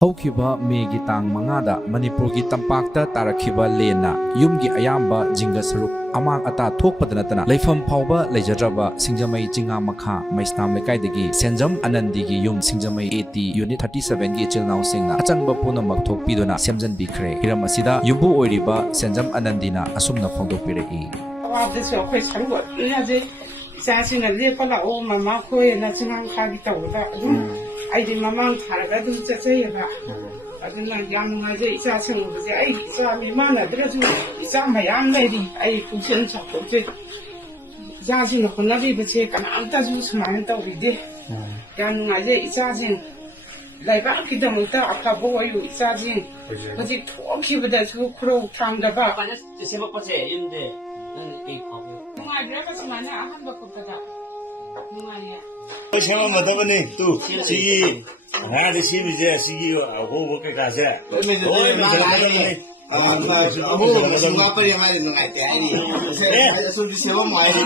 ꯍꯧꯈꯤꯕ ꯃꯦꯒꯤ ꯇꯥꯡ 5ꯗ ꯃꯅꯤꯄꯨꯔꯒꯤ ꯇꯝꯄꯥꯛꯇ ꯇꯥꯔꯛꯈꯤꯕ ꯂꯦꯟꯅ ꯌꯨꯝꯒꯤ ꯑꯌꯥꯝꯕ ꯖꯤꯡꯒ ꯁꯔꯨꯛ ꯑꯃꯥꯡ ꯑꯇꯥ ꯊꯣꯛꯄꯗ ꯅꯠꯇꯅ ꯂꯩꯐꯝ ꯐꯥꯎꯕ ꯂꯩꯖꯗ꯭ꯔꯕ ꯁꯤꯡꯖꯃꯩ ꯆꯤꯡꯉꯥꯃꯈꯥ ꯃꯩꯁꯅꯥꯝ ꯂꯩꯀꯥꯏꯗꯒꯤ ꯁꯦꯟꯖꯝ ꯑꯅꯟꯗꯤꯒꯤ ꯌꯨꯝ ꯁꯤꯡꯖꯃꯩ AT ꯌꯨꯅꯤꯠ 37ꯒꯤ ꯏꯆꯤꯜ ꯏꯅꯥꯎꯁꯤꯡꯅ ꯑꯆꯪꯕ ꯄꯨꯝꯅꯃꯛ ꯊꯣꯛꯄꯤꯗꯨꯅ ꯁꯦꯝꯖꯤꯟꯕꯤꯈ꯭ꯔꯦ꯫ ꯍꯤꯔꯝ ꯑꯁꯤꯗ ꯌꯨꯝꯕꯨ ꯑꯣꯏꯔꯤꯕ ꯁꯦꯟꯖꯝ ꯑꯅꯟꯗꯤꯅ ꯑꯁꯨꯝꯅ ꯐꯣꯡꯗꯣꯛꯄꯤꯔꯛꯏ꯫ ꯑꯋꯥꯕꯗꯁꯨ ꯑꯩꯈꯣꯏ ꯁꯔꯨꯛ ꯑꯗꯨꯝ ꯌꯥꯖꯩ ꯏꯆꯥꯁꯤꯡꯅ ꯂꯦꯞꯄ ꯂꯥꯛꯑꯣ ꯃꯃꯥ ꯈꯣꯏꯅ ꯆꯤꯡꯉꯥꯡꯈꯥꯒꯤ ꯇꯧꯕꯗ ꯑꯗꯨꯝ ꯑꯩꯗꯤ ꯃꯃꯥꯡ ꯊꯥꯔꯒ ꯑꯗꯨꯝ ꯆꯠꯆꯩꯑꯕ ꯑꯗꯨꯅ ꯌꯥꯝ ꯅꯨꯡꯉꯥꯏꯖꯩ ꯏꯆꯥ ꯁꯪꯉꯨꯕꯁꯦ ꯑꯩꯒꯤ ꯏꯆꯥ ꯃꯤꯃꯥꯟꯅꯗ꯭ꯔꯁꯨ ꯏꯆꯥ ꯃꯌꯥꯝ ꯂꯩꯔꯤ ꯑꯩ ꯄꯨꯛꯆꯦꯜ ꯆꯥꯎꯊꯣꯛꯆꯩ ꯏꯆꯥꯁꯤꯡꯅ ꯍꯣꯠꯅꯕꯤꯕꯁꯦ ꯀꯅꯥꯝꯇꯁꯨ ꯁꯨꯃꯥꯏꯅ ꯇꯧꯕꯤꯗꯦ ꯌꯥꯝ ꯅꯨꯡꯉꯥꯏꯖꯩ ꯏꯆꯥꯁꯤꯡ ꯂꯩꯕꯥꯛꯀꯤꯗꯃꯛꯇ ꯑꯐꯕ ꯑꯣꯏꯌꯨ ꯏꯆꯥꯁꯤꯡ ꯍꯧꯖꯤꯛ ꯊꯣꯛꯈꯤꯕꯗꯁꯨ ꯈꯨꯔꯧ ꯊꯥꯡꯗꯕ ꯁꯦꯝꯃꯛꯄꯁꯦ ꯌꯨꯝꯗꯦ ꯅꯪ ꯀꯩ ꯐꯥꯎꯒꯦ? ꯅꯨꯡꯉꯥꯏꯕ꯭ꯔꯕ ꯁꯨꯃꯥꯏꯅ ꯑꯍꯥꯟꯕ ꯈꯣꯠꯄꯗ ꯅꯨꯡꯉꯥꯏꯌꯦ ꯁꯦꯝꯃꯝꯃꯗꯕꯅꯤ ꯇꯨ ꯁꯤꯒꯤ ꯉꯥꯗꯤ ꯁꯦꯝꯃꯤꯁꯦ ꯁꯤꯒꯤ ꯑꯍꯣꯕ ꯀꯩꯀꯥꯁꯦ ꯂꯣꯏꯅ ꯐꯖꯒꯗꯕꯅꯤ ꯑꯍꯣꯕ ꯃꯁꯤꯡ ꯋꯥꯠꯄꯔꯤ ꯍꯥꯏꯗꯤ ꯅꯨꯡꯉꯥꯏꯇꯦ ꯍꯥꯏꯔꯤ ꯑꯁꯨꯝꯗꯤ ꯁꯦꯝꯃꯝꯃꯣ ꯍꯥꯏꯗꯤ